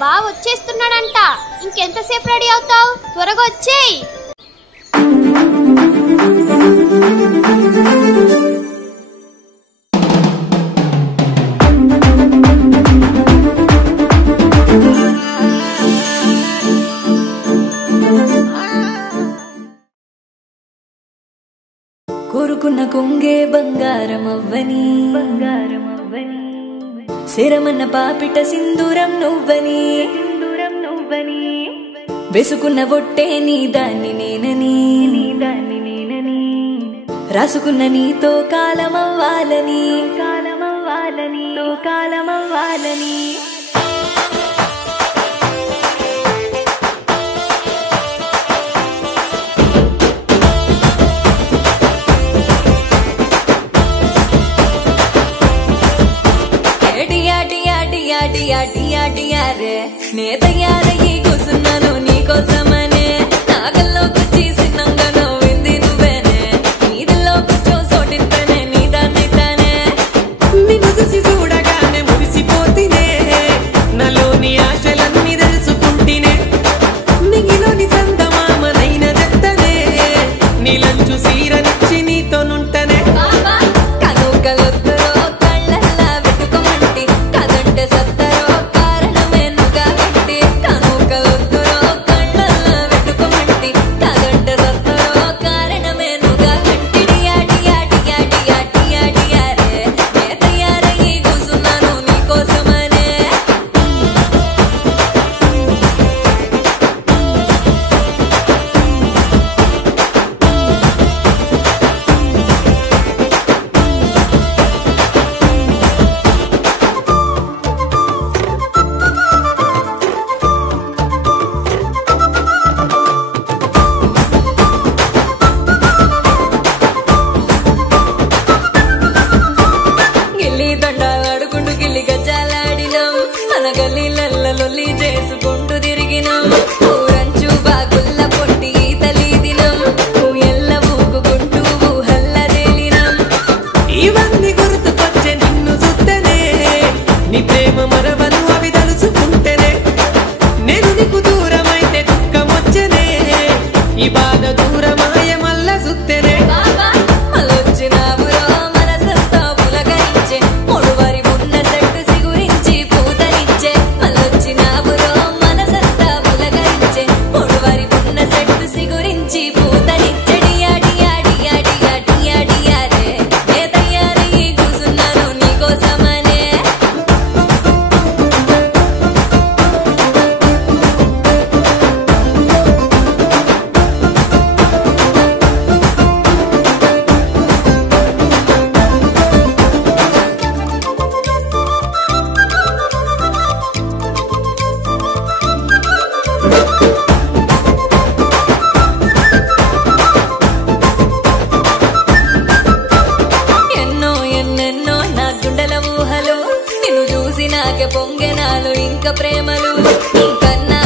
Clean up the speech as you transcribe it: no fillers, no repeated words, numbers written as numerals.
బావ వచ్చేస్తున్నాడంట. ఇంకెంతసేపు రెడీ అవుతావు? త్వరగా వచ్చేయ్. కోరుకున్న కొంగే బంగారమవ్వని శరమన్న పాపిట సింధూరం నువ్వని వేసుకున్న ఒట్టే నీ దాన్ని నేనని రాసుకున్న నీతో కాలమవ్వాలని నే తయారయ్యి కూసున్నాను నీకోసమనే నాగల్లో కూర్చి సిన్నంగా నవ్వింది నువ్వేనే నీదిలో కూర్చో సోటింతనే నీ దాన్నైతానే నిన్ను చూసి చూడగానే మురిసిపోతినే నాలోని ఆశలన్నీ తెలుసుకుంటేనే నిగిలోని సందమామనైన దత్తనే నీలంచు సీరనిచ్చి నీతోనుంటనే కనుకలొద్దరో కళ్ళల్లా వెతుకమంటి కదంటే సత్తరో గల్లీలొల్లి చేసుకుంటూ తిరిగినాం ఊరంచు బాగుల్ల పొట్టి తల్లి దినం ఎల్ల ఊగుకుంటూ ఊహల్ల తేలినాం ఇవన్నీ గుర్తుకొచ్చే నిన్ను చూస్తేనే నీ ప్రేమ మరవను అవి తలుచుకుంటేనే నేను నీకు దూరమైతే దుఃఖమొచ్చనే ఈ బాధ దూరమాయ మల్ల చూస్తేనే మళ్ళొచ్చినావురో మనసంతా పులకరించే ముడువరి ఉన్న సెట్టు సిగురించి పూతనిచ్చే మళ్ళొచ్చినావురో మనసంతా పులకరించే ముడువరి ఉన్న సెట్టు సిగురించి పూతనిచ్చే డియాడియాడియాడియాడియాడియారే నే తయారయ్యి కూసున్నాను నీకోసమనే ఎన్నెన్నో నా గుండెల ఊహలు నిన్ను చూసి నాకే పొంగెనాలు ఇంకా ప్రేమలు నీకన్నా